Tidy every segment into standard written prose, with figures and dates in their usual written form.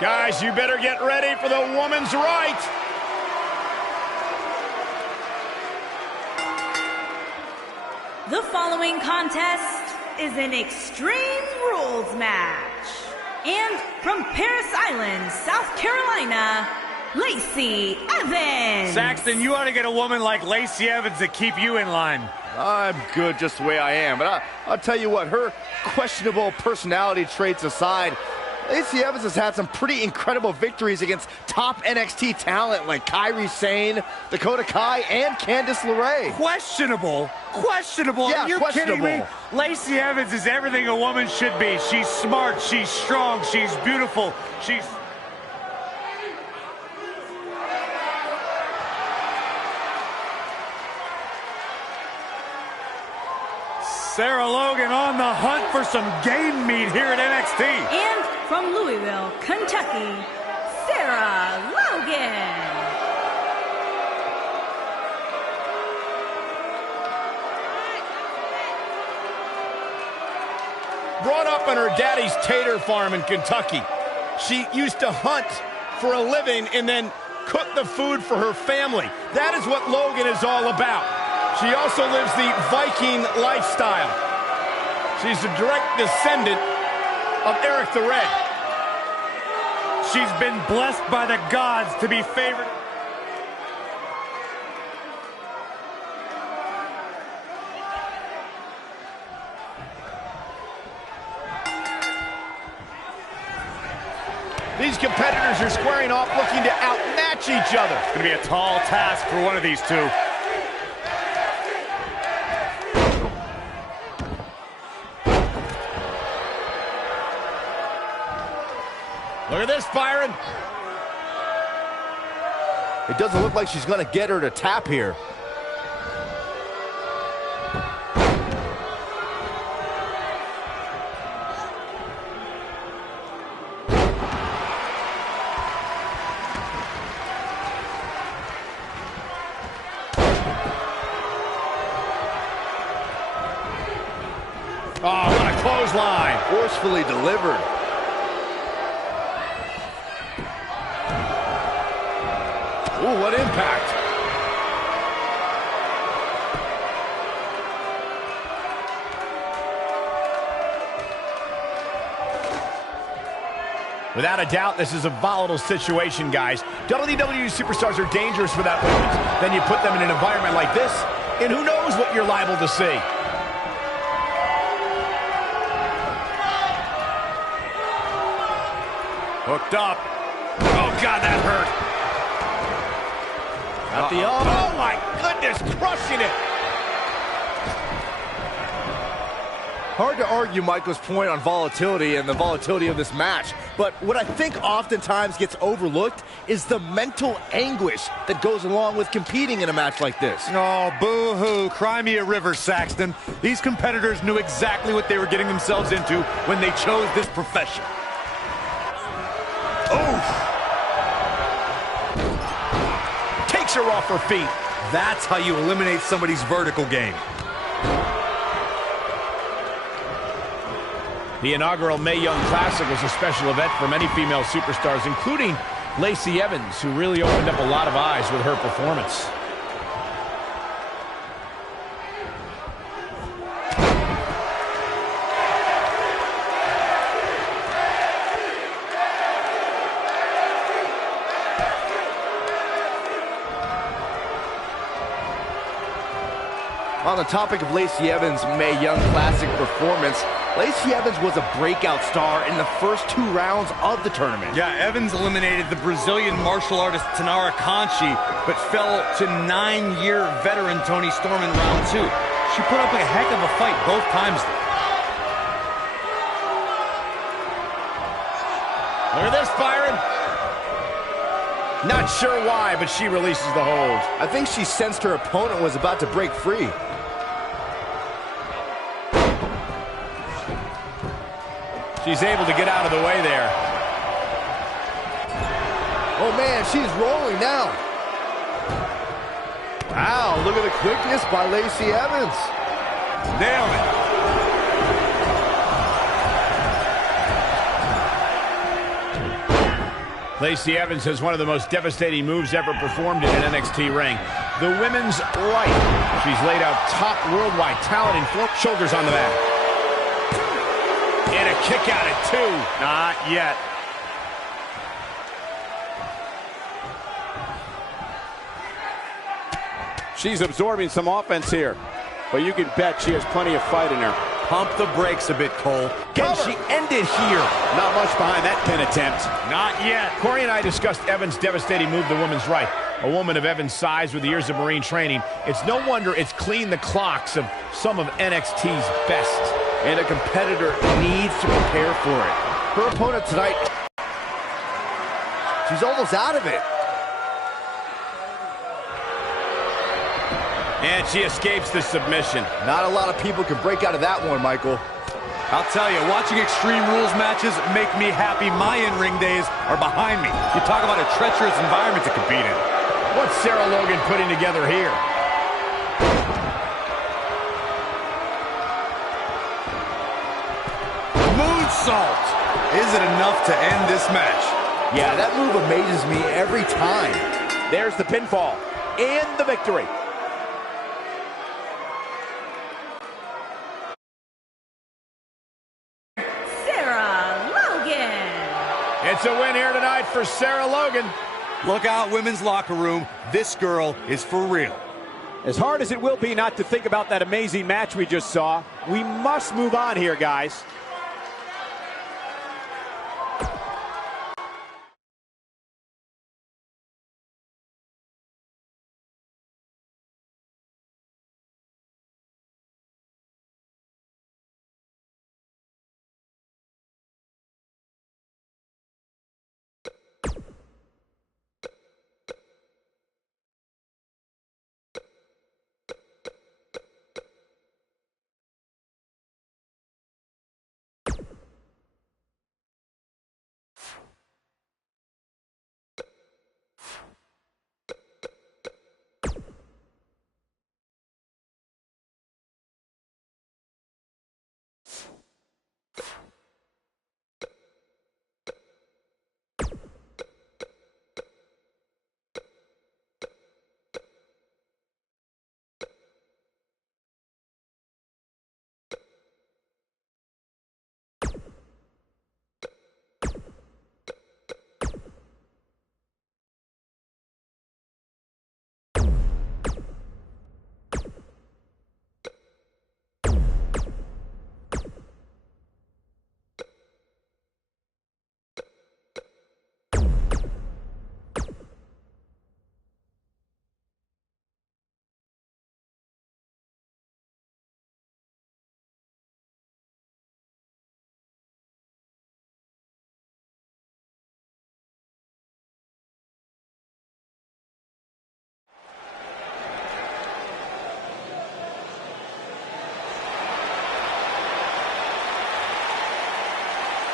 Guys, you better get ready for the woman's right. The following contest is an Extreme Rules match. And from Paris Island, South Carolina, Lacey Evans. Saxton, you ought to get a woman like Lacey Evans to keep you in line. I'm good just the way I am, but I'll tell you what, her questionable personality traits aside, Lacey Evans has had some pretty incredible victories against top NXT talent like Kairi Sane, Dakota Kai, and Candice LeRae. Questionable? Questionable? Yeah, You're questionable. kidding me? Lacey Evans is everything a woman should be. She's smart, she's strong, she's beautiful, she's... Sarah Logan on the hunt for some game meat here at NXT. And from Louisville, Kentucky, Sarah Logan. Brought up on her daddy's tater farm in Kentucky. She used to hunt for a living and then cook the food for her family. That is what Logan is all about. She also lives the Viking lifestyle. She's a direct descendant of Eric the Red. She's been blessed by the gods to be favored. These competitors are squaring off looking to outmatch each other. It's going to be a tall task for one of these two. Look at this, Byron. It doesn't look like she's going to get her to tap here. Oh, what a clothesline. Forcefully delivered. Ooh, what impact. Without a doubt, this is a volatile situation, guys. WWE superstars are dangerous without weapons. Then you put them in an environment like this, and who knows what you're liable to see. Hooked up. Oh, God, that hurt. Got the arm. Oh, my goodness, crushing it. Hard to argue Michael's point on volatility and the volatility of this match, but what I think oftentimes gets overlooked is the mental anguish that goes along with competing in a match like this. Oh, boo-hoo. Cry me a river, Saxton. These competitors knew exactly what they were getting themselves into when they chose this profession. Oh! Takes her off her feet. That's how you eliminate somebody's vertical game. The inaugural Mae Young Classic was a special event for many female superstars, including Lacey Evans, who really opened up a lot of eyes with her performance. On the topic of Lacey Evans' Mae Young Classic performance, Lacey Evans was a breakout star in the first 2 rounds of the tournament. Yeah, Evans eliminated the Brazilian martial artist Tanara Conchi, but fell to 9-year veteran Toni Storm in round 2. She put up a heck of a fight both times, though. Look at this, Byron. Not sure why, but she releases the hold. I think she sensed her opponent was about to break free. She's able to get out of the way there. Oh man, she's rolling now. Wow, look at the quickness by Lacey Evans. Nailed it. Lacey Evans has one of the most devastating moves ever performed in an NXT ring. The women's right. She's laid out top worldwide talent in 4 shoulders on the mat. And a kick out at 2. Not yet. She's absorbing some offense here, but you can bet she has plenty of fight in her. Pump the brakes a bit, Cole. Can she end it here? Not much behind that pin attempt. Not yet. Corey and I discussed Evans' devastating move, the woman's right. A woman of Evans' size with years of Marine training. It's no wonder it's cleaned the clocks of some of NXT's best. And a competitor needs to prepare for it. Her opponent tonight, she's almost out of it. And she escapes the submission. Not a lot of people can break out of that one, Michael. I'll tell you, watching Extreme Rules matches make me happy. My in-ring days are behind me. You talk about a treacherous environment to compete in. What's Sarah Logan putting together here? Moonsault! Is it enough to end this match? Yeah, that move amazes me every time. There's the pinfall and the victory. It's a win here tonight for Sarah Logan. Look out, women's locker room. This girl is for real. As hard as it will be not to think about that amazing match we just saw, we must move on here, guys.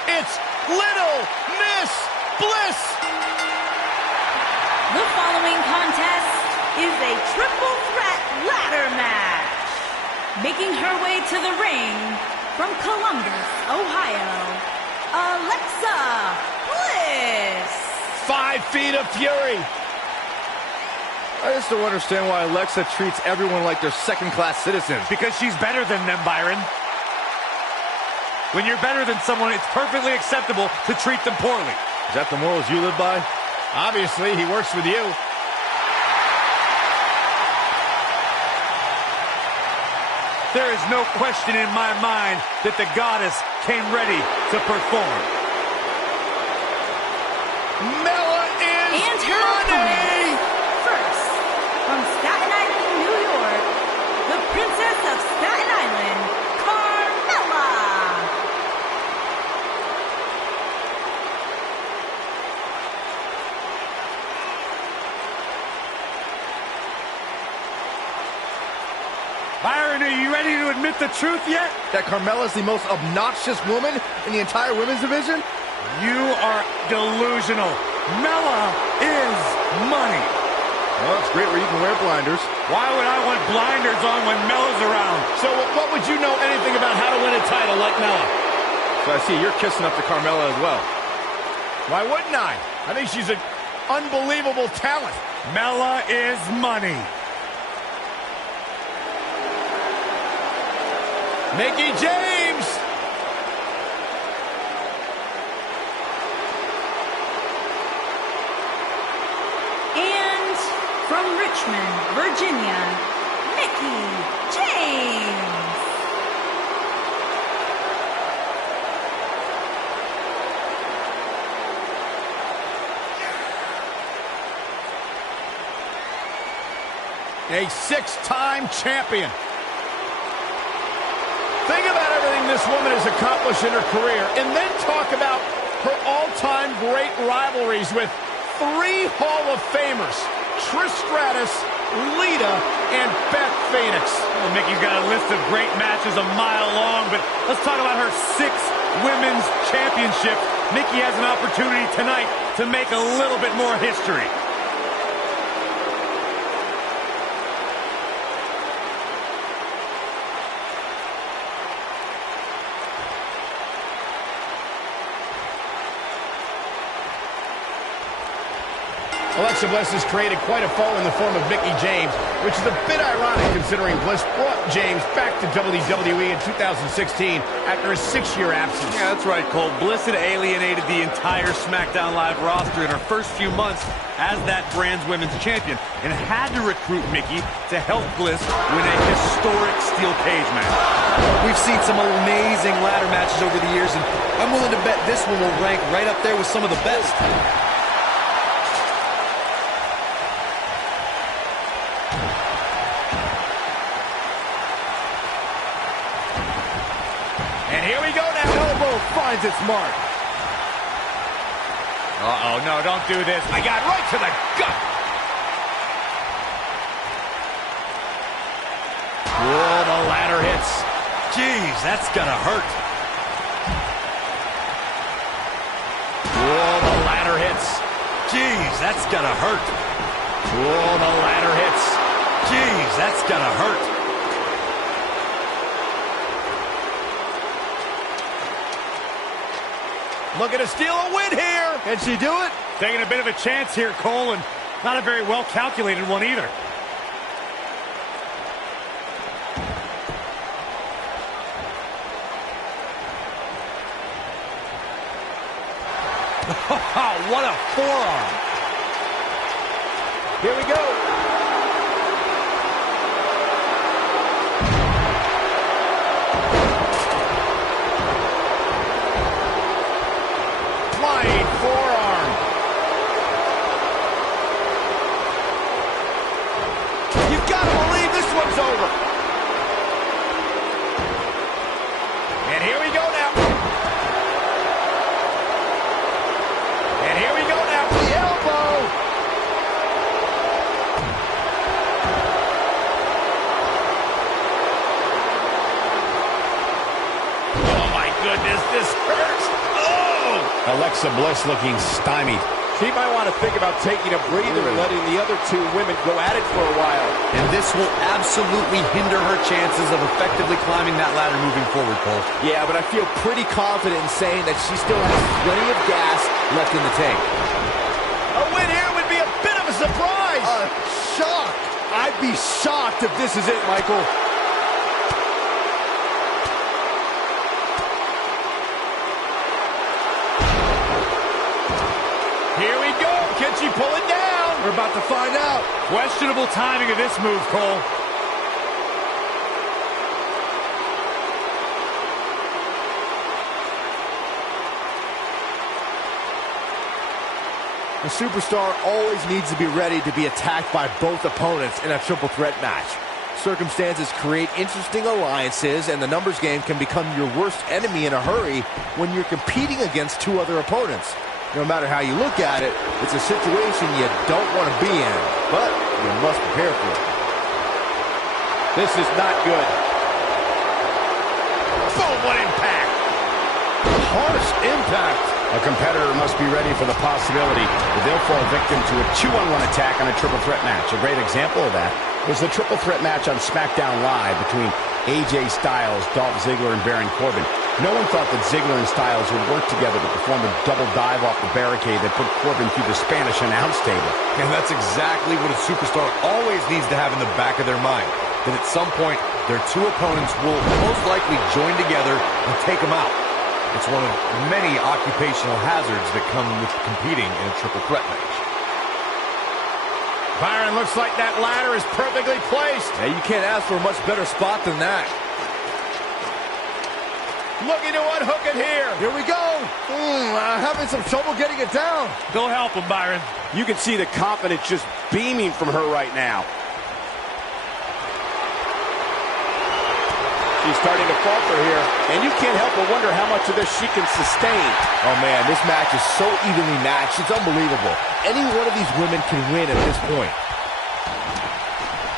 It's Little Miss Bliss. The following contest is a triple threat ladder match. Making her way to the ring from Columbus, Ohio, Alexa Bliss. 5 feet of fury. I just don't understand why Alexa treats everyone like they're second-class citizens. Because she's better than them, Byron. When you're better than someone, it's perfectly acceptable to treat them poorly. Is that the morals you live by? Obviously, he works with you. There is no question in my mind that the goddess came ready to perform. Mella is And her opponent. First, from Staten Island, New York, the Princess of Staten Island, Carmella. Byron, are you ready to admit the truth yet? That Carmella's the most obnoxious woman in the entire women's division? You are delusional. Mella is money. Well, it's great where you can wear blinders. Why would I want blinders on when Mella's around? So what would you know anything about how to win a title like Mella? So I see you're kissing up to Carmella as well. Why wouldn't I? I think she's an unbelievable talent. Mela is money. Mickie James. And from Richmond, Virginia, Mickie James. A six-time champion. Think about everything this woman has accomplished in her career, and then talk about her all-time great rivalries with three Hall of Famers, Trish Stratus, Lita, and Beth Phoenix. Well, Mickey's got a list of great matches a mile long, but let's talk about her 6 women's championships. Mickie has an opportunity tonight to make a little bit more history. Alexa Bliss has created quite a foe in the form of Mickie James, which is a bit ironic considering Bliss brought James back to WWE in 2016 after a 6-year absence. Yeah, that's right, Cole. Bliss had alienated the entire SmackDown Live roster in her first few months as that brand's women's champion and had to recruit Mickie to help Bliss win a historic steel cage match. We've seen some amazing ladder matches over the years, and I'm willing to bet this one will rank right up there with some of the best. Finds its mark. Uh-oh, no, don't do this. I got right to the gut. Whoa, the ladder hits. Jeez, that's gonna hurt. Whoa, the ladder hits. Jeez, that's gonna hurt. Whoa, the ladder hits. Jeez, that's gonna hurt. Looking to steal a win here. Can she do it? Taking a bit of a chance here, Cole, and not a very well-calculated one either. What a forearm. Here we go. Forearm. You've got to believe this one's over. And here we go now. And here we go now. The elbow. Oh my goodness, this hurts. Alexa Bliss looking stymied. She might want to think about taking a breather and letting the other 2 women go at it for a while. And this will absolutely hinder her chances of effectively climbing that ladder moving forward, Cole. Yeah, but I feel pretty confident in saying that she still has plenty of gas left in the tank. A win here would be a bit of a surprise. Shock. I'd be shocked if this is it, Michael. Here we go. Can she pull it down? We're about to find out. Questionable timing of this move, Cole. A superstar always needs to be ready to be attacked by both opponents in a triple threat match. Circumstances create interesting alliances, and the numbers game can become your worst enemy in a hurry when you're competing against 2 other opponents. No matter how you look at it, it's a situation you don't want to be in, but you must prepare for it. This is not good. Boom, what impact. Harsh impact. A competitor must be ready for the possibility that they'll fall victim to a 2-on-1 attack on a triple threat match. A great example of that was the triple threat match on SmackDown Live between AJ Styles, Dolph Ziggler, and Baron Corbin. No one thought that Ziggler and Styles would work together to perform a double dive off the barricade that put Corbin through the Spanish announce table. And that's exactly what a superstar always needs to have in the back of their mind. That at some point, their two opponents will most likely join together and take them out. It's one of many occupational hazards that come with competing in a triple threat match. Byron, looks like that ladder is perfectly placed. Yeah, you can't ask for a much better spot than that. Looking to unhook it here. Here we go. Having some trouble getting it down. Go help him, Byron. You can see the confidence just beaming from her right now. She's starting to falter here, and you can't help but wonder how much of this she can sustain. Oh, man, this match is so evenly matched. It's unbelievable. Any one of these women can win at this point.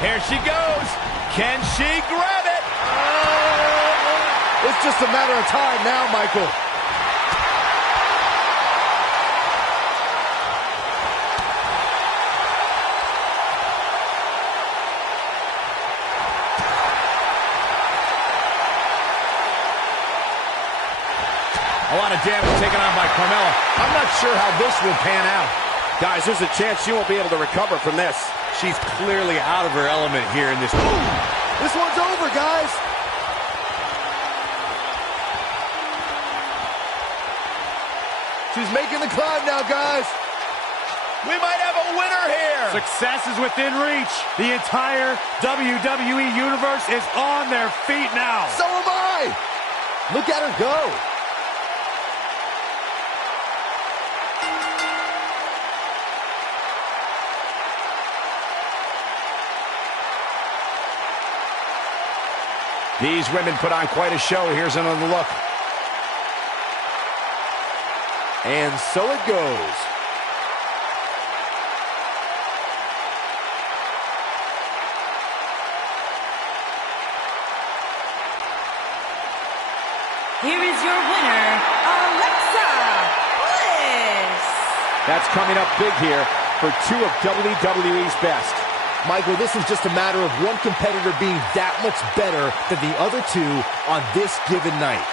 Here she goes. Can she grab it? It's just a matter of time now, Michael. A lot of damage taken on by Carmella. I'm not sure how this will pan out. Guys, there's a chance she won't be able to recover from this. She's clearly out of her element here in this. This one's over, guys. She's making the climb now, guys. We might have a winner here. Success is within reach. The entire WWE Universe is on their feet now. So am I. Look at her go. These women put on quite a show. Here's another look. And so it goes. Here is your winner, Alexa Bliss. That's coming up big here for two of WWE's best. Michael, this is just a matter of one competitor being that much better than the other two on this given night.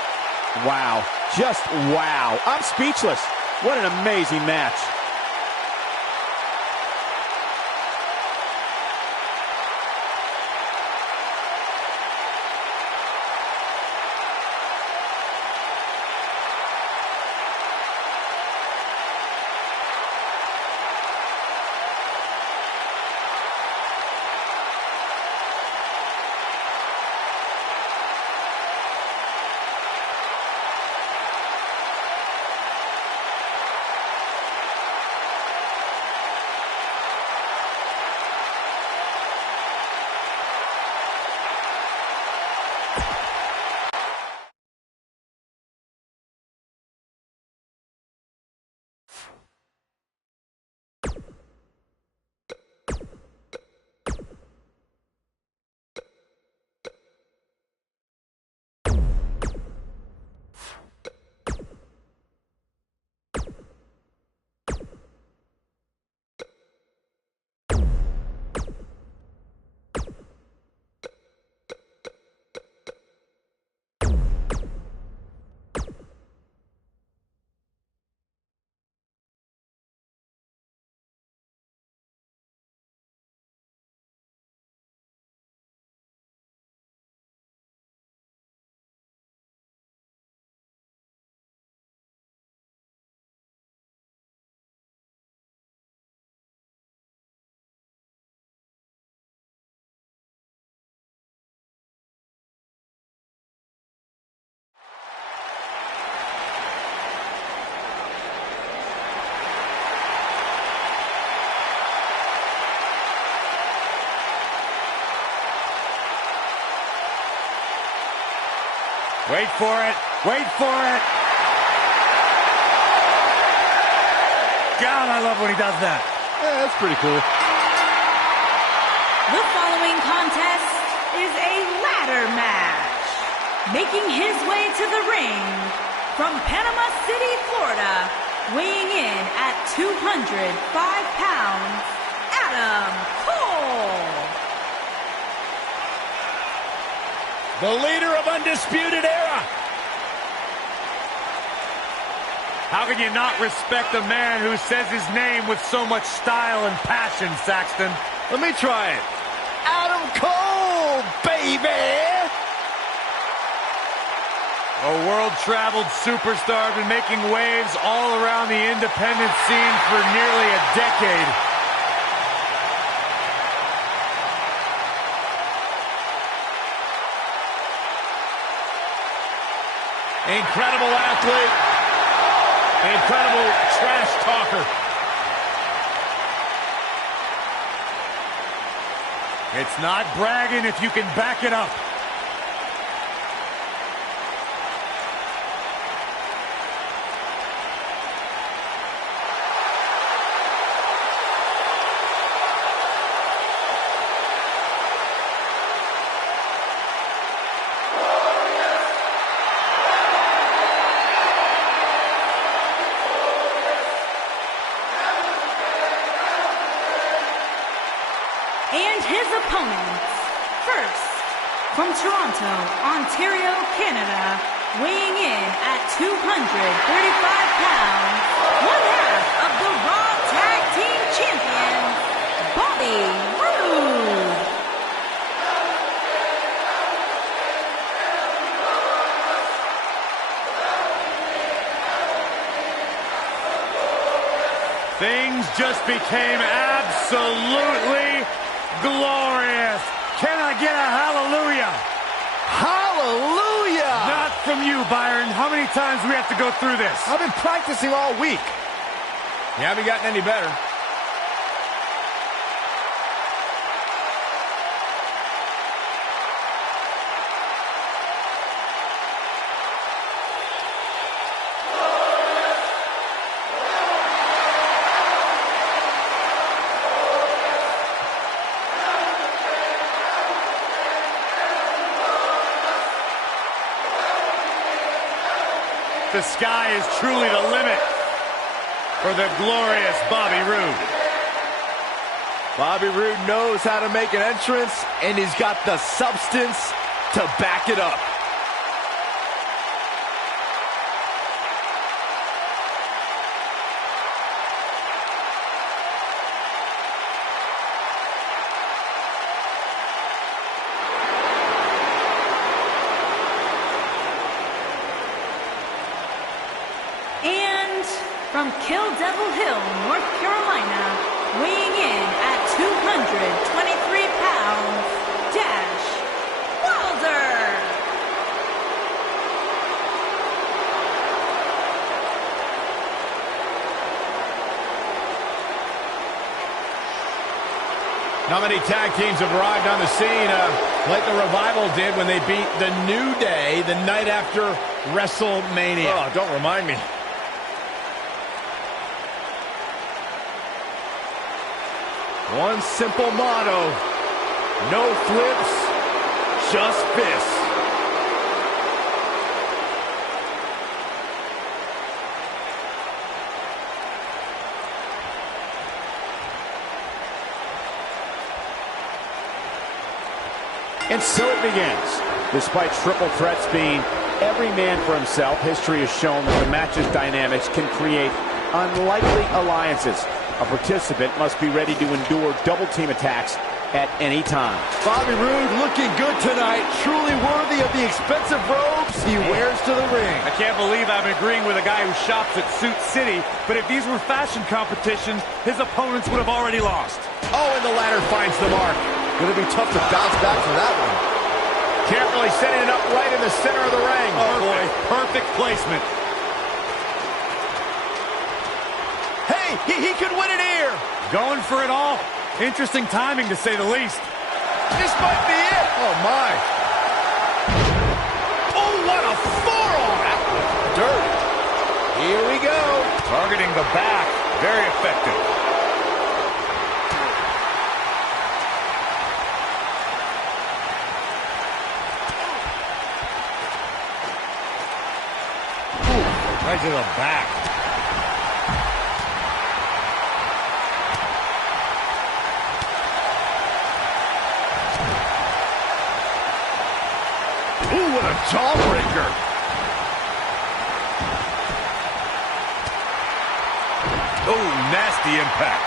Wow. Just wow. I'm speechless. What an amazing match. Wait for it. Wait for it. God, I love when he does that. Yeah, that's pretty cool. The following contest is a ladder match. Making his way to the ring from Panama City, Florida, weighing in at 205 pounds, Adam Cole. The leader of Undisputed Era. How can you not respect a man who says his name with so much style and passion, Saxton? Let me try it. Adam Cole, baby! A world-traveled superstar, been making waves all around the independent scene for nearly a decade. Incredible athlete. Incredible trash talker. It's not bragging if you can back it up. And his opponents, first, from Toronto, Ontario, Canada, weighing in at 235 pounds, one half of the Raw Tag Team Champions, Bobby Roode. Things just became absolutely glorious. Can I get a hallelujah? Hallelujah! Not from you, Byron. How many times do we have to go through this? I've been practicing all week. You haven't gotten any better. The sky is truly the limit for the glorious Bobby Roode. Bobby Roode knows how to make an entrance, and he's got the substance to back it up. And from Kill Devil Hill, North Carolina, weighing in at 223 pounds, Dash Wilder. Not many tag teams have arrived on the scene like the Revival did when they beat the New Day the night after WrestleMania. Oh, don't remind me. One simple motto: no flips, just fists. And so it begins. Despite triple threats being every man for himself, history has shown that the match's dynamics can create unlikely alliances. A participant must be ready to endure double team attacks at any time. Bobby Roode looking good tonight, truly worthy of the expensive robes he wears to the ring. I can't believe I'm agreeing with a guy who shops at Suit City, but if these were fashion competitions, his opponents would have already lost. Oh, and the ladder finds the mark. Gonna be tough to bounce back from that one. Carefully setting it up right in the center of the ring. Oh, boy. Perfect placement. Hey, he could win it here. Going for it all. Interesting timing, to say the least. This might be it. Oh, my. Oh, what a forearm. That was dirty. Here we go. Targeting the back. Very effective. Ooh, right to the back. Ooh, what a jawbreaker. Oh, nasty impact.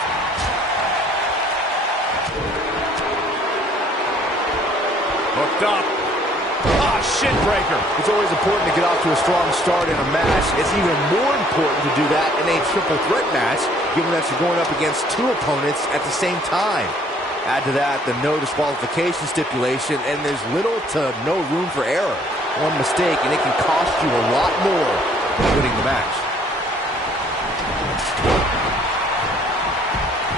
Hooked up. Ah, shin breaker. It's always important to get off to a strong start in a match. It's even more important to do that in a triple threat match, given that you're going up against two opponents at the same time. Add to that the no disqualification stipulation, and there's little to no room for error. One mistake, and it can cost you a lot more than winning the match.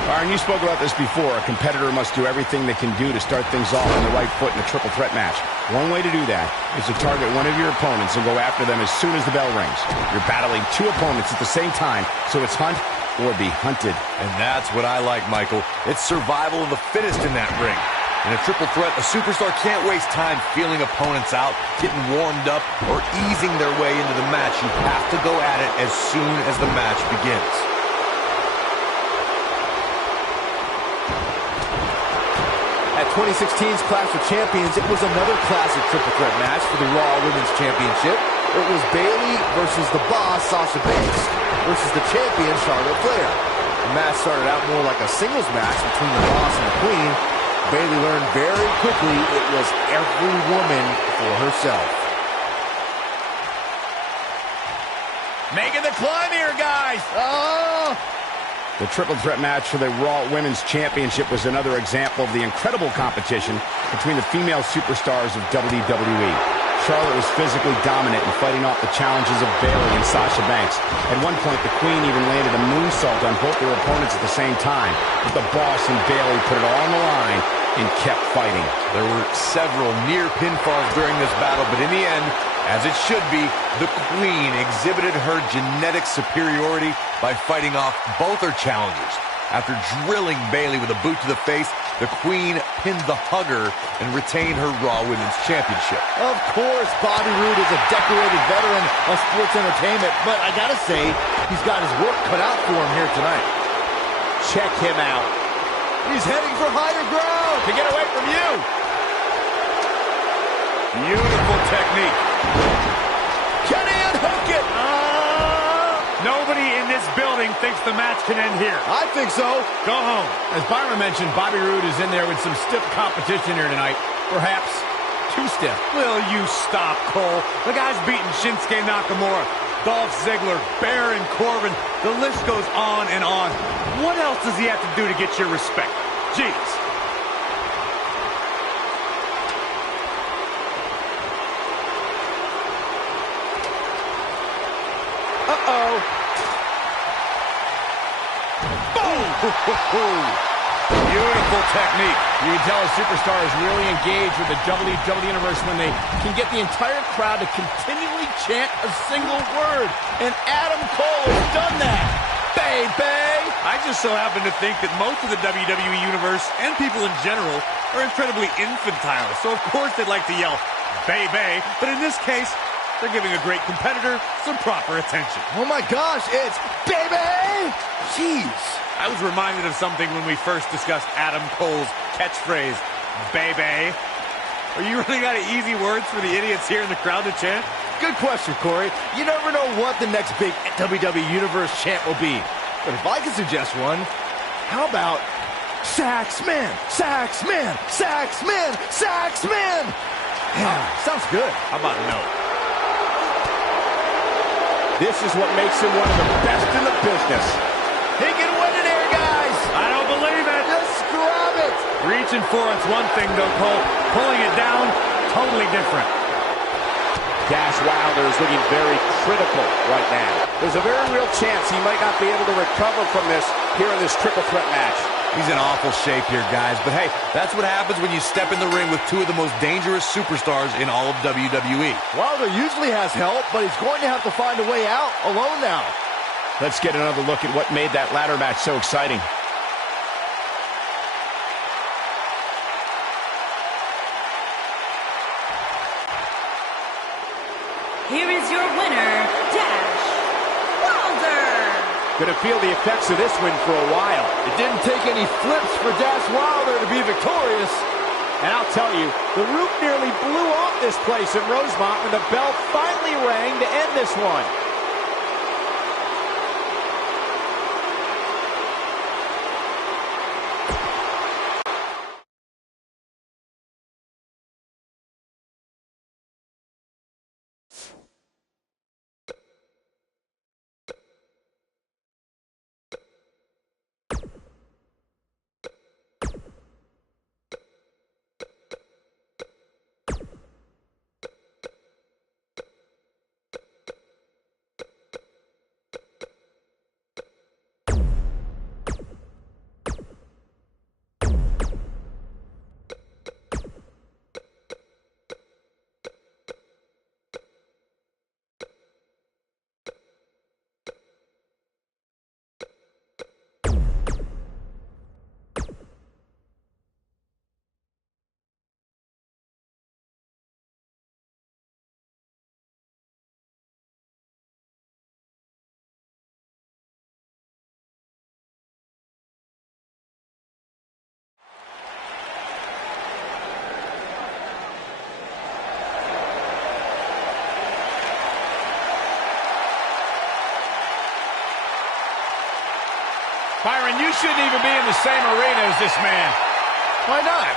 Byron, you spoke about this before. A competitor must do everything they can do to start things off on the right foot in a triple threat match. One way to do that is to target one of your opponents and go after them as soon as the bell rings. You're battling two opponents at the same time, so it's hunt or be hunted. And that's what I like, Michael. It's survival of the fittest in that ring. In a triple threat, a superstar can't waste time feeling opponents out, getting warmed up, or easing their way into the match. You have to go at it as soon as the match begins. At 2016's Clash of Champions, it was another classic triple threat match for the Raw Women's Championship. It was Bayley versus the Boss, Sasha Banks, versus the champion, Charlotte Flair. The match started out more like a singles match between the Boss and the Queen. Bayley learned very quickly it was every woman for herself. Making the climb here, guys. Oh! The triple threat match for the Raw Women's Championship was another example of the incredible competition between the female superstars of WWE. Charlotte was physically dominant and fighting off the challenges of Bayley and Sasha Banks. At one point, the Queen even landed a moonsault on both their opponents at the same time. But the Boss and Bayley put it all on the line and kept fighting. There were several near pinfalls during this battle, but in the end, as it should be, the Queen exhibited her genetic superiority by fighting off both her challengers. After drilling Bayley with a boot to the face, the Queen pinned the hugger and retained her Raw Women's Championship. Of course, Bobby Roode is a decorated veteran of sports entertainment, but I gotta say, he's got his work cut out for him here tonight. Check him out. He's heading for higher ground To get away from you. Beautiful technique. Can he unhook it? Nobody in this building thinks the match can end here. I think so. Go home. As Byron mentioned, Bobby Roode is in there with some stiff competition here tonight. Perhaps too stiff. Will you stop, Cole? The guy's beating Shinsuke Nakamura, Dolph Ziggler, Baron Corbin. The list goes on and on. What else does he have to do to get your respect? Jeez. Uh-oh. Beautiful technique. You can tell a superstar is really engaged with the WWE Universe when they can get the entire crowd to continually chant a single word. And Adam Cole has done that. Baby! I just so happen to think that most of the WWE Universe and people in general are incredibly infantile. So, of course, they'd like to yell, baby. But in this case, they're giving a great competitor some proper attention. Oh my gosh, it's baby! Jeez. I was reminded of something when we first discussed Adam Cole's catchphrase, baby. Are you running out of easy words for the idiots here in the crowd to chant? Good question, Corey. You never know what the next big WWE Universe chant will be. But if I can suggest one, how about Saxman, Saxman, Saxman, Saxman? Yeah, sounds good. How about no? This is what makes him one of the best in the business. He can win it here, guys! I don't believe it. Just grab it. Reaching for it's one thing, though, Cole. Pulling it down, totally different. Dash Wilder is looking very critical right now. There's a very real chance he might not be able to recover from this here in this triple threat match. He's in awful shape here, guys. But hey, that's what happens when you step in the ring with two of the most dangerous superstars in all of WWE. Wilder usually has help, but he's going to have to find a way out alone now. Let's get another look at what made that ladder match so exciting. Here is your winner, Dash Wilder. Gonna feel the effects of this win for a while. It didn't take any flips for Dash Wilder to be victorious. And I'll tell you, the roof nearly blew off this place in Rosemont when the bell finally rang to end this one. Byron, you shouldn't even be in the same arena as this man. Why not?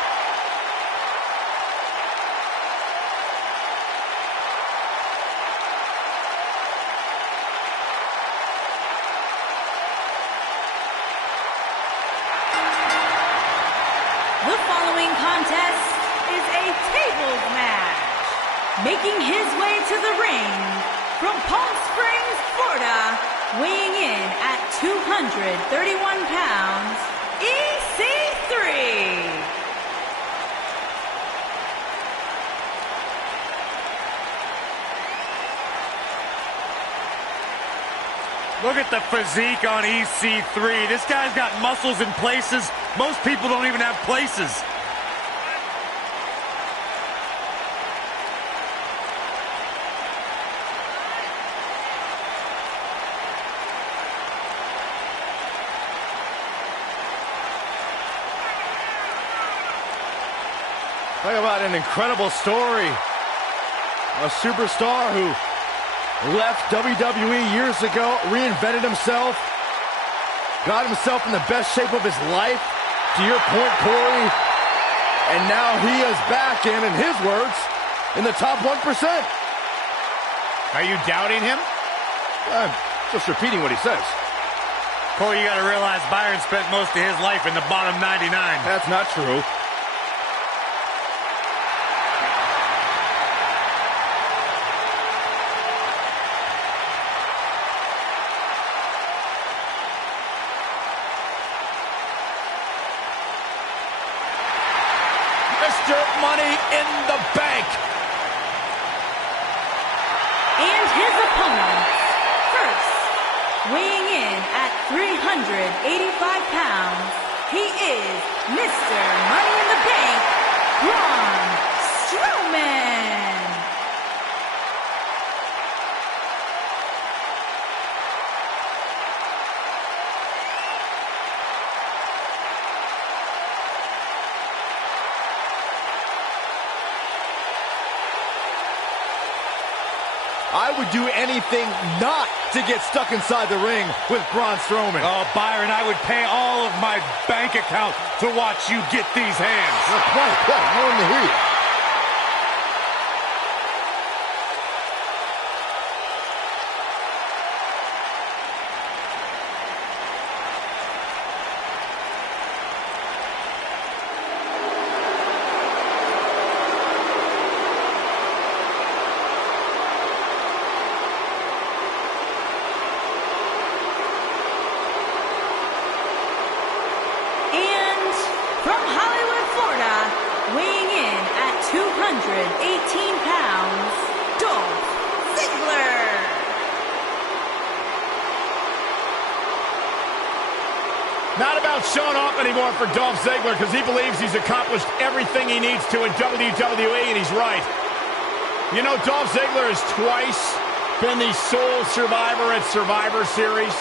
The following contest is a tables match. Making his way to the ring from Palm Springs, Florida, weighing in at 231 pounds, EC3. Look at the physique on EC3. This guy's got muscles in places most people don't even have places. Talk about an incredible story. A superstar who left WWE years ago, reinvented himself, got himself in the best shape of his life, to your point, Corey, and now he is back in his words, in the top 1%. Are you doubting him? I'm just repeating what he says. Corey, you got to realize Byron spent most of his life in the bottom 99. That's not true. Mr. Money in the Bank. And his opponent, first, weighing in at 385 pounds, he is Mr. Money in the Bank, Braun Strowman. I would do anything not to get stuck inside the ring with Braun Strowman. Oh, Byron, I would pay all of my bank account to watch you get these hands. Quiet, I want to hear you. From Hollywood, Florida, weighing in at 218 pounds, Dolph Ziggler. Not about showing off anymore for Dolph Ziggler because he believes he's accomplished everything he needs to in WWE, and he's right. You know, Dolph Ziggler has twice been the sole survivor at Survivor Series.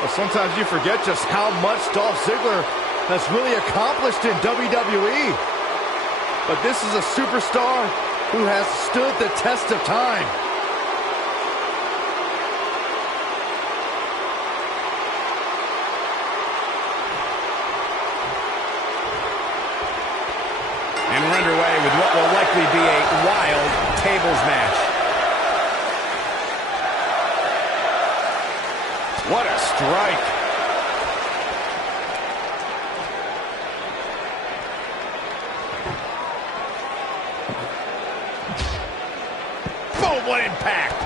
Well, sometimes you forget just how much Dolph Ziggler has really accomplished in WWE. But this is a superstar who has stood the test of time. And we're underway with what will likely be a wild tables match. What a strike. Boom, what impact.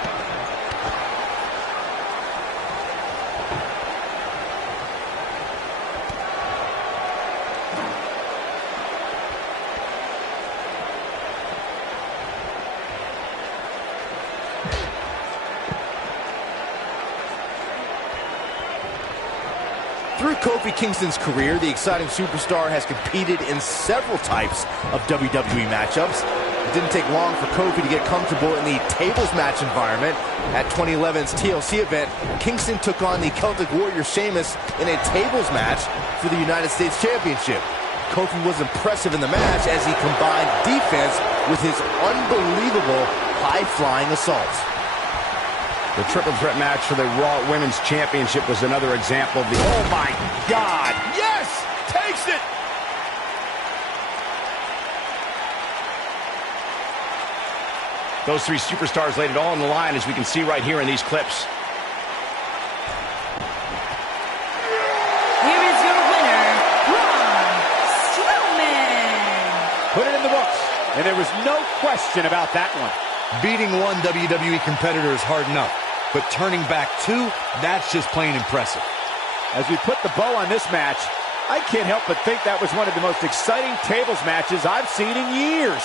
Through Kofi Kingston's career, the exciting superstar has competed in several types of WWE matchups. It didn't take long for Kofi to get comfortable in the tables match environment. At 2011's TLC event, Kingston took on the Celtic Warrior Sheamus in a tables match for the United States Championship. Kofi was impressive in the match as he combined defense with his unbelievable high-flying assaults. The triple threat match for the Raw Women's Championship was another example of the... Oh, my God! Yes! Takes it! Those three superstars laid it all on the line, as we can see right here in these clips. Here is your winner, Braun Strowman. Put it in the books, and there was no question about that one. Beating one WWE competitor is hard enough, but turning back two, that's just plain impressive. As we put the bow on this match, I can't help but think that was one of the most exciting tables matches I've seen in years.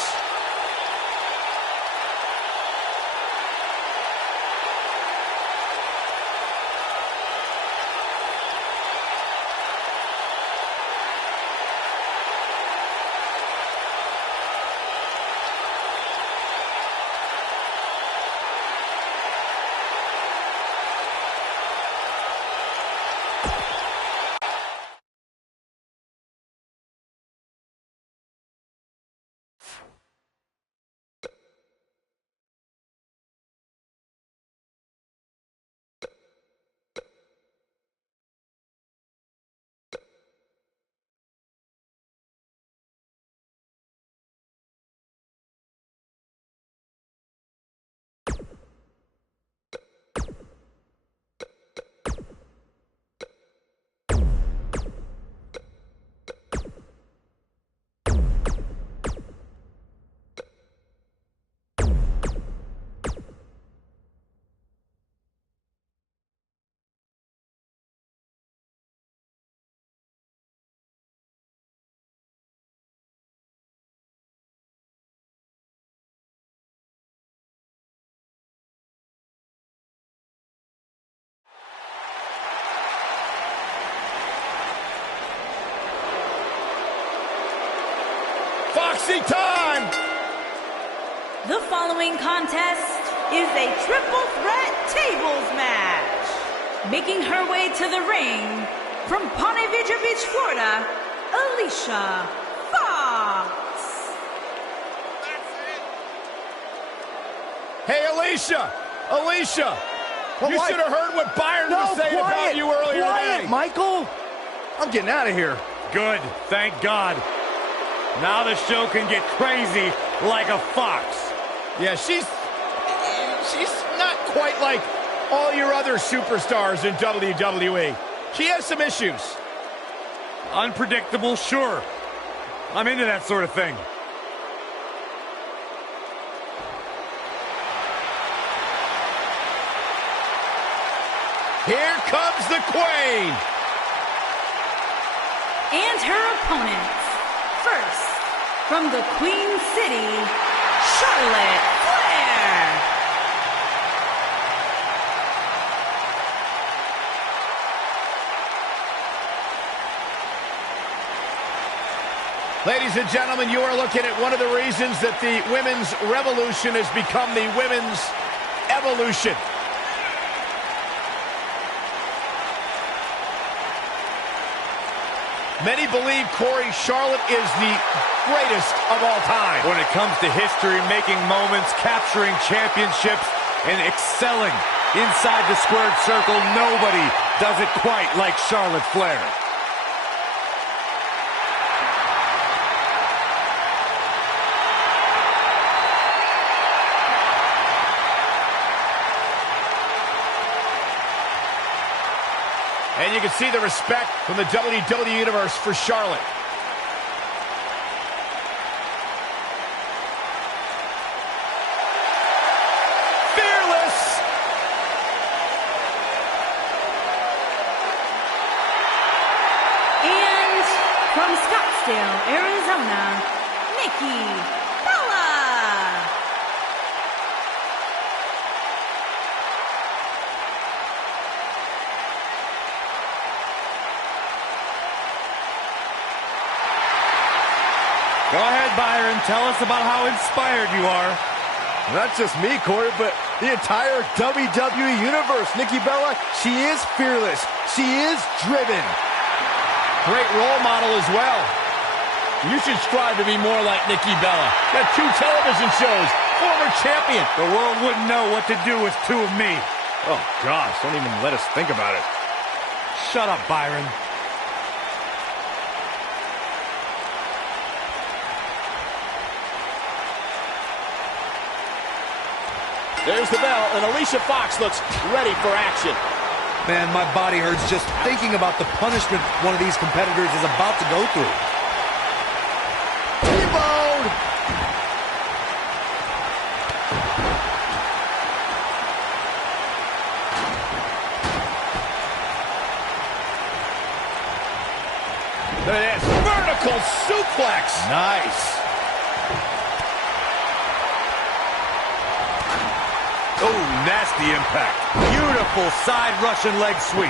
Foxy time! The following contest is a triple threat tables match. Making her way to the ring from Ponte Vedra Beach, Florida, Alicia Fox. Hey, Alicia! Alicia! Well, you why- should have heard what Byron was saying about you earlier today. Michael! I'm getting out of here. Good, thank God. Now the show can get crazy like a fox. Yeah, she's not quite like all your other superstars in WWE. She has some issues. Unpredictable, sure. I'm into that sort of thing. Here comes the Queen. And her opponents. First, from the Queen City, Charlotte Flair. Ladies and gentlemen, you are looking at one of the reasons that the women's revolution has become the women's evolution. Many believe, Corey, Charlotte is the greatest of all time. When it comes to history, making moments, capturing championships, and excelling inside the squared circle, nobody does it quite like Charlotte Flair. And you can see the respect from the WWE Universe for Charlotte. Fearless! And from Scottsdale, Arizona, Nikki Bella. Go ahead, Byron. Tell us about how inspired you are. Not just me, Corey, but the entire WWE Universe. Nikki Bella, she is fearless. She is driven. Great role model as well. You should strive to be more like Nikki Bella. Got 2 television shows, former champion. The world wouldn't know what to do with 2 of me. Oh, gosh, don't even let us think about it. Shut up, Byron. There's the bell, and Alicia Fox looks ready for action. Man, my body hurts just thinking about the punishment one of these competitors is about to go through. T-bone! Look at this. Vertical suplex. Nice. Oh, nasty impact. Beautiful side Russian leg sweep.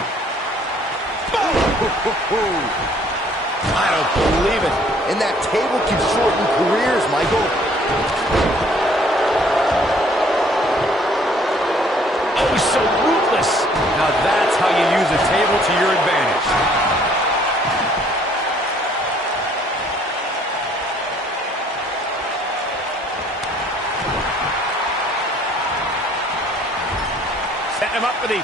I don't believe it. And that table can shorten careers, Michael. Oh, so ruthless. Now that's how you use a table to your advantage. Setting him up for the...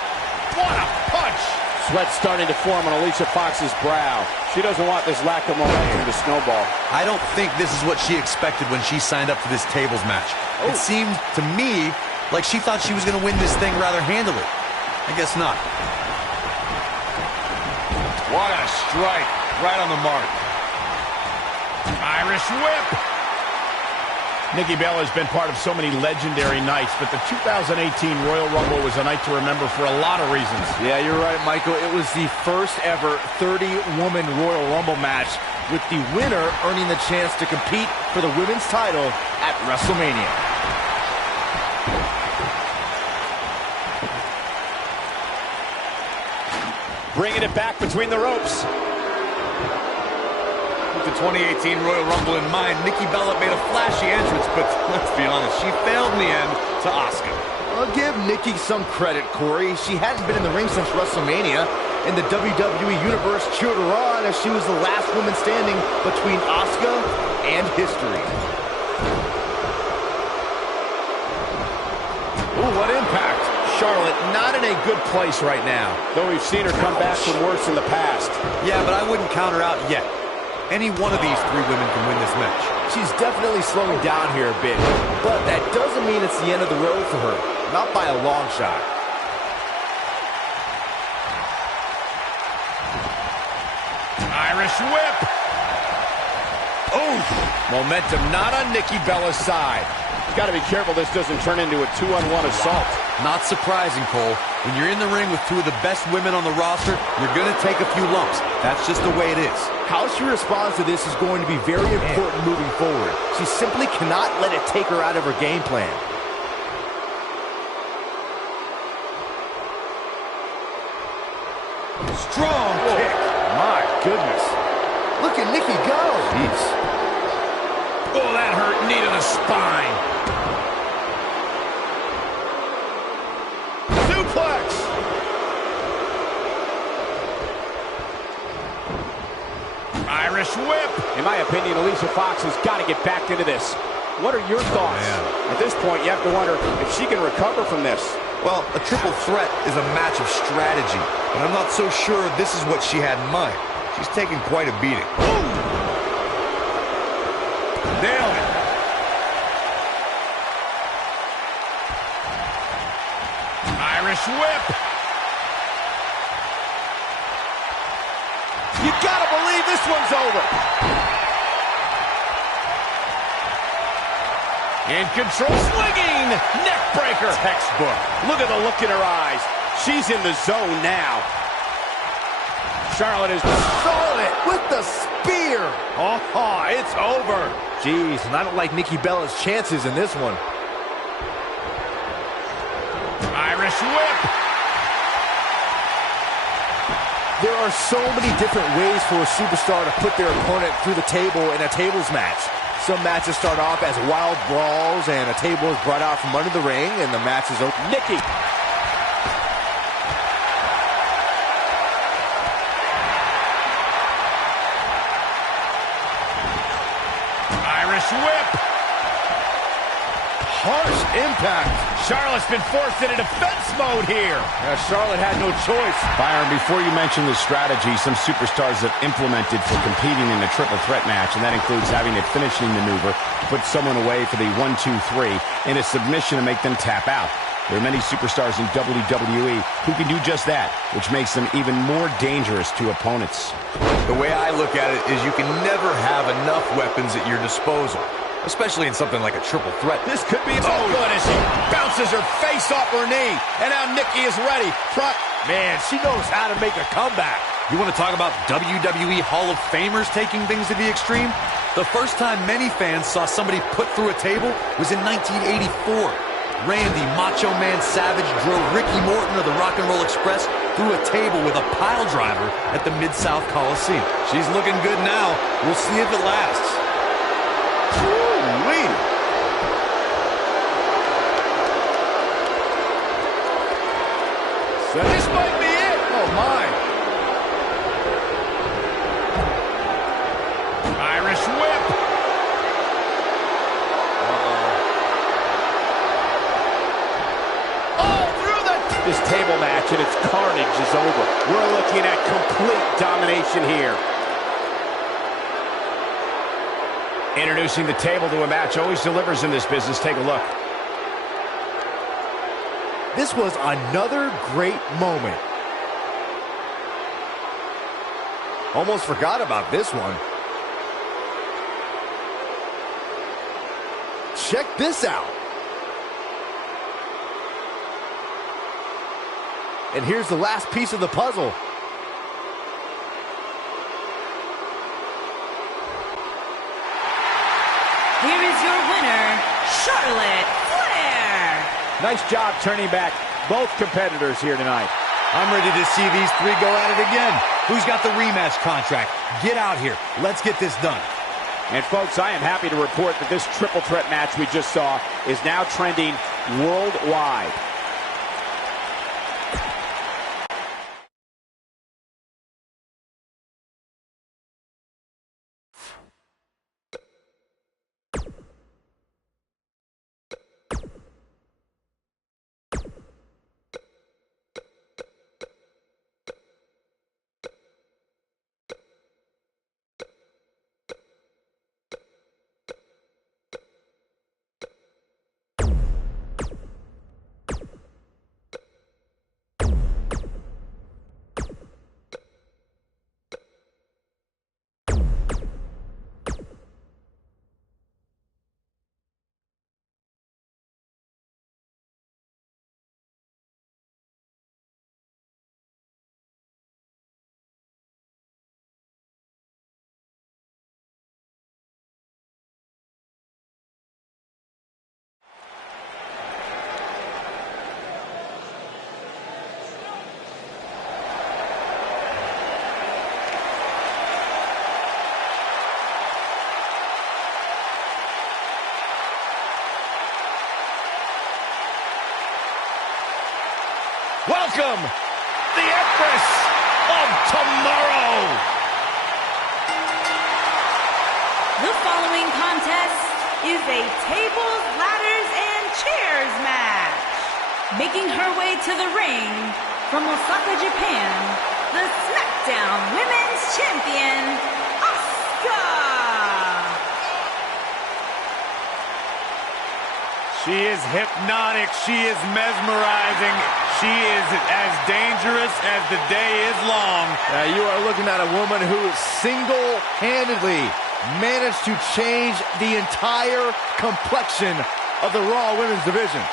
What a punch! Sweat starting to form on Alicia Fox's brow. She doesn't want this lack of momentum to snowball. I don't think this is what she expected when she signed up for this tables match. It seemed to me like she thought she was going to win this thing rather handily. I guess not. What a strike. Right on the mark. Irish whip. Nikki Bella has been part of so many legendary nights, but the 2018 Royal Rumble was a night to remember for a lot of reasons. Yeah, you're right, Michael. It was the first ever 30-woman Royal Rumble match, with the winner earning the chance to compete for the women's title at WrestleMania. Bringing it back between the ropes. With the 2018 Royal Rumble in mind, Nikki Bella made a flashy entrance, but let's be honest, she failed in the end to Asuka. I'll give Nikki some credit, Corey. She hadn't been in the ring since WrestleMania, and the WWE Universe cheered her on as she was the last woman standing between Asuka and history. Ooh, what impact. Charlotte not in a good place right now. Though we've seen her come back from worse in the past. Yeah, but I wouldn't count her out yet. Any one of these three women can win this match. She's definitely slowing down here a bit, but that doesn't mean it's the end of the road for her. Not by a long shot. Irish whip. Oh, momentum not on Nikki Bella's side. Got to be careful this doesn't turn into a 2-on-1 assault. Not surprising, Cole. When you're in the ring with two of the best women on the roster, you're going to take a few lumps. That's just the way it is. How she responds to this is going to be very important moving forward. She simply cannot let it take her out of her game plan. Strong kick. My goodness. Look at Nikki go. Jeez. Oh, that hurt. Knee to the spine. Suplex. Irish whip. In my opinion, Alicia Fox has got to get back into this. What are your thoughts? At this point, you have to wonder if she can recover from this. Well, a triple threat is a match of strategy, but I'm not so sure this is what she had in mind. She's taking quite a beating. Nailed it. Irish whip. You got to believe this one's over. In control, swinging neck breaker. Textbook. Look at the look in her eyes. She's in the zone now. Charlotte is Charlotte with the spear. Oh, it's over. Jeez, and I don't like Nikki Bella's chances in this one. Irish whip. There are so many different ways for a superstar to put their opponent through the table in a tables match. Some matches start off as wild brawls, and a table is brought out from under the ring, and the match is open. Nikki. Irish whip. harsh impact. Charlotte's been forced into defense mode here. Yeah, Charlotte had no choice. Byron, before you mention the strategy some superstars have implemented for competing in a triple threat match, and that includes having a finishing maneuver to put someone away for the 1-2-3 and a submission to make them tap out. There are many superstars in WWE who can do just that, which makes them even more dangerous to opponents. The way I look at it is you can never have enough weapons at your disposal, especially in something like a triple threat. This could be good as she bounces her face off her knee. And now Nikki is ready. Man, she knows how to make a comeback. You want to talk about WWE Hall of Famers taking things to the extreme? The first time many fans saw somebody put through a table was in 1984. Randy Macho Man Savage drove Ricky Morton of the Rock and Roll Express through a table with a pile driver at the Mid-South Coliseum. She's looking good now. We'll see if it lasts. Ooh-wee. So this might be it. Oh, my. Irish whip. This table match and its carnage is over. We're looking at complete domination here. Introducing the table to a match always delivers in this business. Take a look. This was another great moment. Almost forgot about this one. Check this out. And here's the last piece of the puzzle. Here is your winner, Charlotte Flair. Nice job turning back both competitors here tonight. I'm ready to see these three go at it again. Who's got the rematch contract? Get out here. Let's get this done. And folks, I am happy to report that this triple threat match we just saw is now trending worldwide. Welcome, the Empress of Tomorrow. The following contest is a tables, ladders, and chairs match. Making her way to the ring from Osaka, Japan, the SmackDown Women's Champion, Asuka. She is hypnotic. She is mesmerizing. She is as dangerous as the day is long. You are looking at a woman who single-handedly managed to change the entire complexion of the Raw Women's division.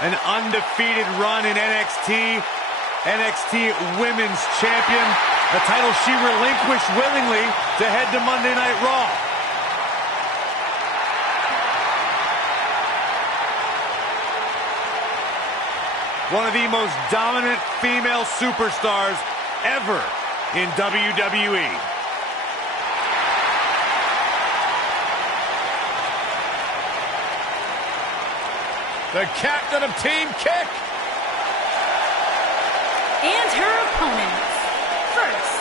An undefeated run in NXT. NXT Women's Champion. A title she relinquished willingly to head to Monday Night Raw. One of the most dominant female superstars ever in WWE. The captain of Team Kick. And her opponents. First,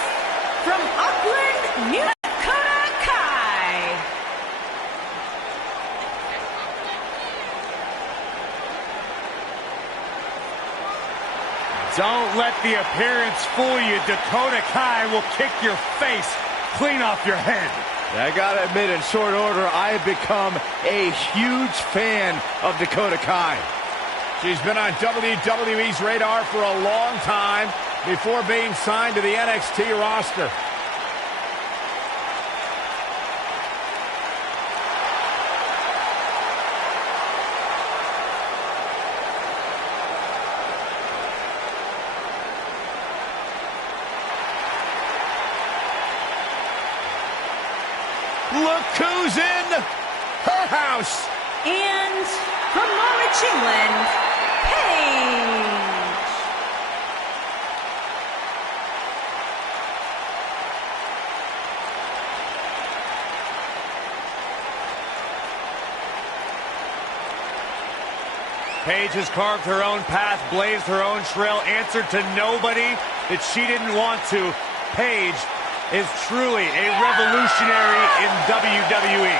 from Auckland, New Dakota, Kai. Don't let the appearance fool you. Dakota Kai will kick your face clean off your head. I gotta admit, in short order, I have become a huge fan of Dakota Kai. She's been on WWE's radar for a long time before being signed to the NXT roster. Look who's in her house. And from Norwich, England, Paige. Paige has carved her own path, blazed her own trail, answered to nobody that she didn't want to. Paige is truly a revolutionary in WWE.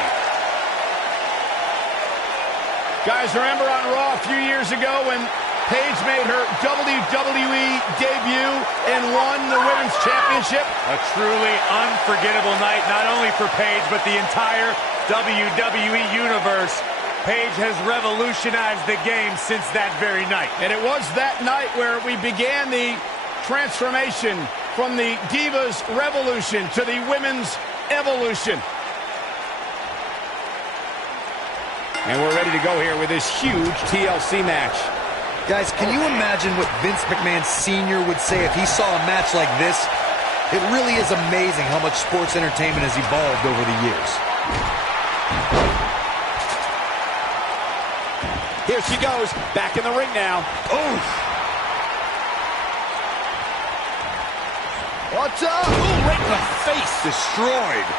Guys, remember on Raw a few years ago when Paige made her WWE debut and won the Women's Championship? A truly unforgettable night, not only for Paige, but the entire WWE Universe. Paige has revolutionized the game since that very night. And it was that night where we began the transformation from the Divas Revolution to the Women's Evolution. And we're ready to go here with this huge TLC match. Guys, can you imagine what Vince McMahon Sr. would say if he saw a match like this? It really is amazing how much sports entertainment has evolved over the years. Here she goes, back in the ring now. Oof! What's up? Ooh, right in the face. Destroyed.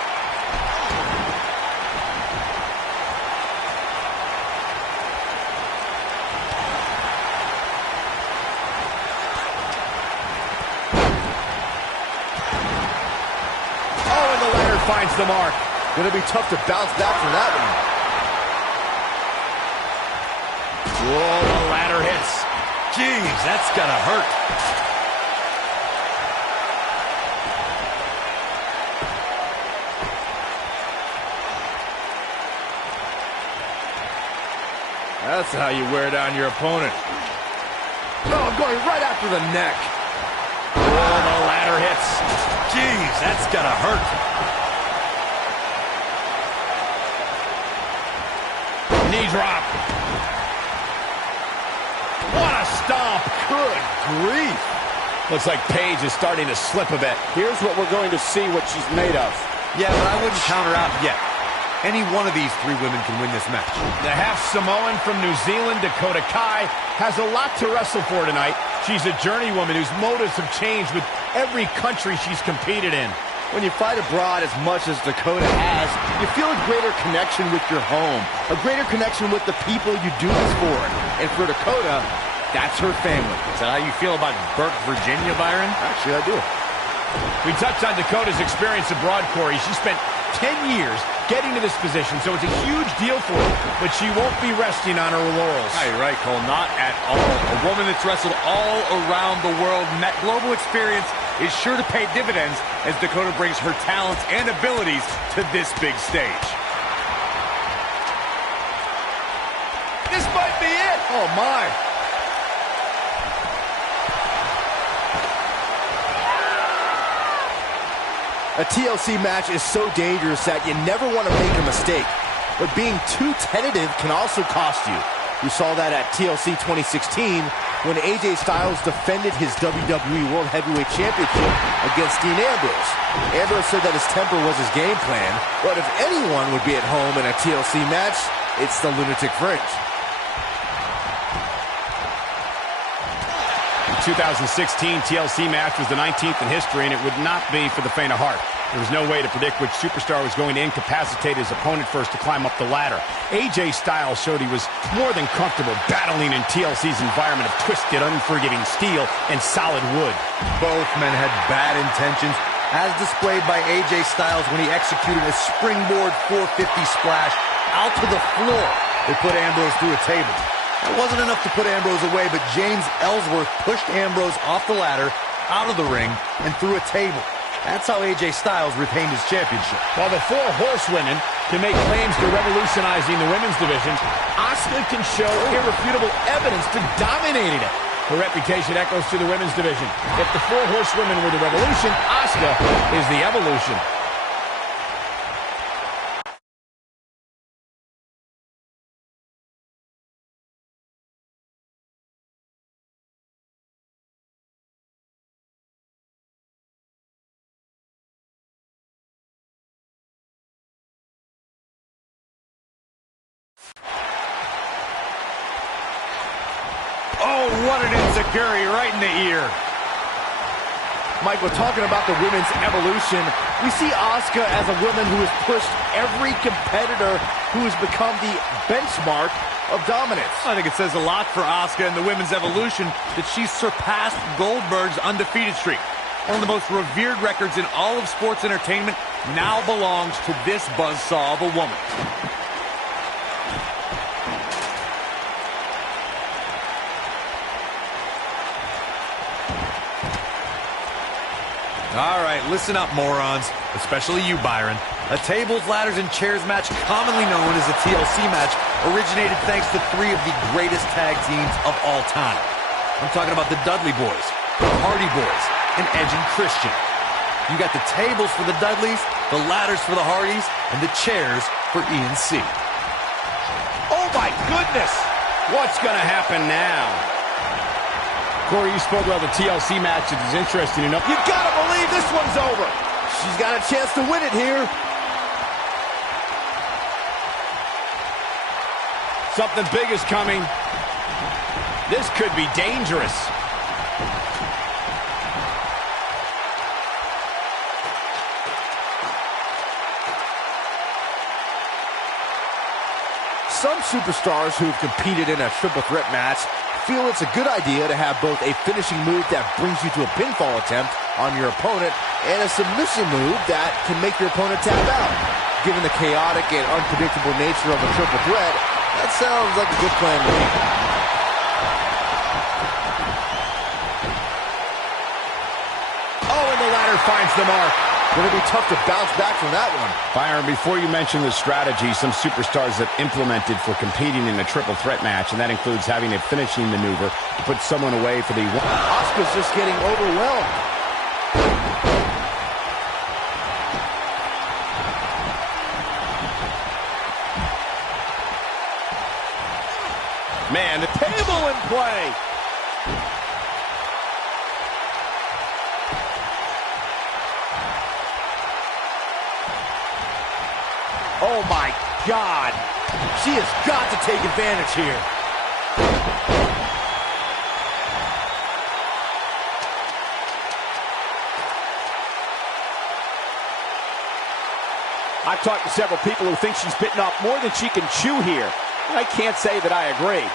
Oh, and the ladder finds the mark. Gonna be tough to bounce back from that one. Whoa, the ladder hits. Jeez, that's gotta hurt. That's how you wear down your opponent. Oh, going right after the neck. Oh, the ladder hits. Jeez, that's gotta hurt. Knee drop. What a stomp. Good grief. Looks like Paige is starting to slip a bit. Here's what we're going to see what she's made of. Yeah, but I wouldn't count her out yet. Any one of these three women can win this match. The half Samoan from New Zealand, Dakota Kai, has a lot to wrestle for tonight. She's a journeywoman whose motives have changed with every country she's competed in. When you fight abroad as much as Dakota has, you feel a greater connection with your home, a greater connection with the people you do this for. And for Dakota, that's her family. Is that how you feel about Burke, Virginia, Byron? Actually, I do. We touched on Dakota's experience abroad, Corey. She spent 10 years getting to this position, so it's a huge deal for her, but she won't be resting on her laurels. Yeah, you're right, Cole. Not at all. A woman that's wrestled all around the world, and that global experience is sure to pay dividends as Dakota brings her talents and abilities to this big stage. This might be it. Oh, my. A TLC match is so dangerous that you never want to make a mistake. But being too tentative can also cost you. We saw that at TLC 2016 when AJ Styles defended his WWE World Heavyweight Championship against Dean Ambrose. Ambrose said that his temper was his game plan, but if anyone would be at home in a TLC match, it's the Lunatic Fringe. The 2016 TLC match was the 19th in history, and it would not be for the faint of heart. There was no way to predict which superstar was going to incapacitate his opponent first to climb up the ladder. AJ Styles showed he was more than comfortable battling in TLC's environment of twisted, unforgiving steel and solid wood. Both men had bad intentions, as displayed by AJ Styles when he executed a springboard 450 splash out to the floor. They put Ambrose through a table. That wasn't enough to put Ambrose away, but James Ellsworth pushed Ambrose off the ladder, out of the ring, and through a table. That's how AJ Styles retained his championship. While the 4 horsewomen can make claims to revolutionizing the women's division, Asuka can show irrefutable evidence to dominating it. Her reputation echoes to the women's division. If the 4 horsewomen were the revolution, Asuka is the evolution. Oh, what an enziguri right in the ear. Mike, we're talking about the women's evolution. We see Asuka as a woman who has pushed every competitor who has become the benchmark of dominance. I think it says a lot for Asuka and the women's evolution that she's surpassed Goldberg's undefeated streak. One of the most revered records in all of sports entertainment now belongs to this buzzsaw of a woman. All right, listen up, morons. Especially you, Byron. A tables, ladders, and chairs match, commonly known as a TLC match, originated thanks to 3 of the greatest tag teams of all time. I'm talking about the Dudley Boys, the Hardy Boys, and Edge and Christian. You got the tables for the Dudleys, the ladders for the Hardys, and the chairs for E&C. Oh my goodness! What's going to happen now? Corey, you spoke about the TLC match. It is interesting enough. You gotta believe this one's over. She's got a chance to win it here. Something big is coming. This could be dangerous. Some superstars who have competed in a triple threat match feel it's a good idea to have both a finishing move that brings you to a pinfall attempt on your opponent and a submission move that can make your opponent tap out. Given the chaotic and unpredictable nature of a triple threat, that sounds like a good plan to me. Oh, and the ladder finds the mark. Going to be tough to bounce back from that one. Byron, before you mention the strategy some superstars have implemented for competing in a triple threat match, and that includes having a finishing maneuver to put someone away for the... Asuka's just getting overwhelmed. Man, the table in play. Oh my God. She has got to take advantage here. I've talked to several people who think she's bitten off more than she can chew here. I can't say that I agree.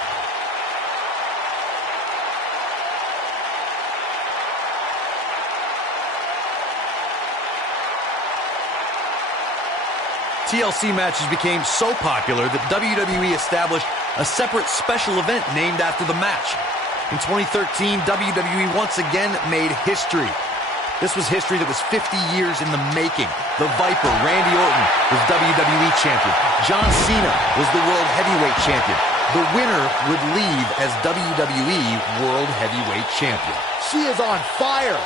TLC matches became so popular that WWE established a separate special event named after the match. In 2013, WWE once again made history. This was history that was 50 years in the making. The Viper, Randy Orton, was WWE Champion. John Cena was the World Heavyweight Champion. The winner would leave as WWE World Heavyweight Champion. She is on fire.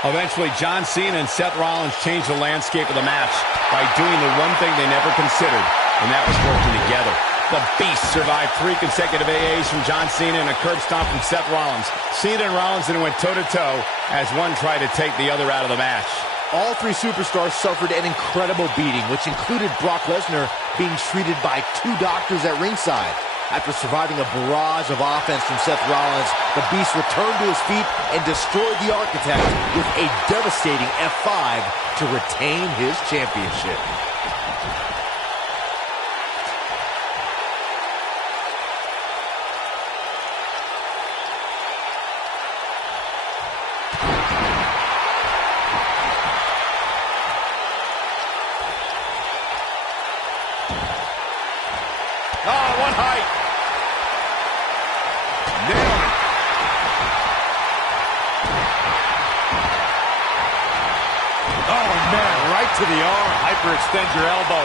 Eventually, John Cena and Seth Rollins changed the landscape of the match by doing the one thing they never considered, and that was working together. The Beast survived 3 consecutive AAs from John Cena and a curb stomp from Seth Rollins. Cena and Rollins then went toe-to-toe as one tried to take the other out of the match. All 3 superstars suffered an incredible beating, which included Brock Lesnar being treated by 2 doctors at ringside. After surviving a barrage of offense from Seth Rollins, the Beast returned to his feet and destroyed the Architect with a devastating F5 to retain his championship. what height. Nailed it. Oh, man, right to the arm. Hyperextend your elbow.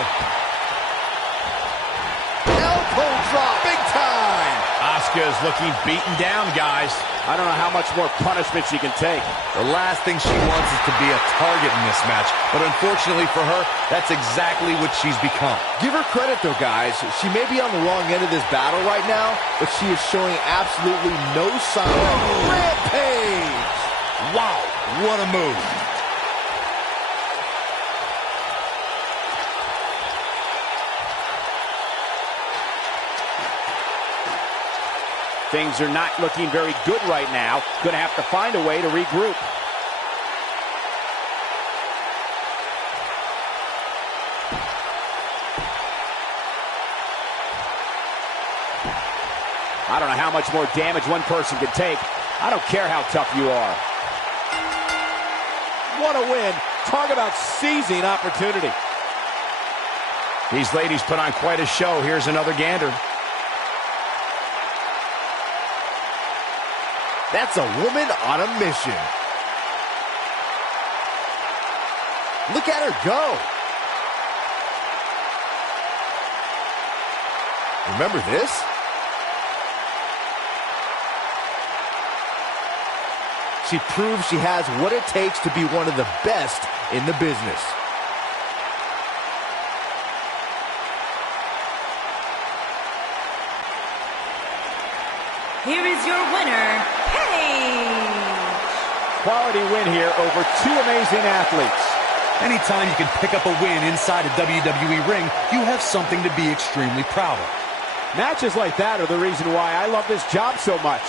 Elbow drop, big time. Asuka is looking beaten down, guys. I don't know how much more punishment she can take. The last thing she wants is to be a target in this match. But unfortunately for her, that's exactly what she's become. Give her credit, though, guys. She may be on the wrong end of this battle right now, but she is showing absolutely no sign of rampage. Wow, what a move. Things are not looking very good right now. Gonna have to find a way to regroup. I don't know how much more damage one person can take. I don't care how tough you are. What a win. Talk about seizing opportunity. These ladies put on quite a show. Here's another gander. That's a woman on a mission. Look at her go. Remember this? She proves she has what it takes to be one of the best in the business. Here is your winner, Paige. Quality win here over two amazing athletes. Anytime you can pick up a win inside a WWE ring, you have something to be extremely proud of. Matches like that are the reason why I love this job so much.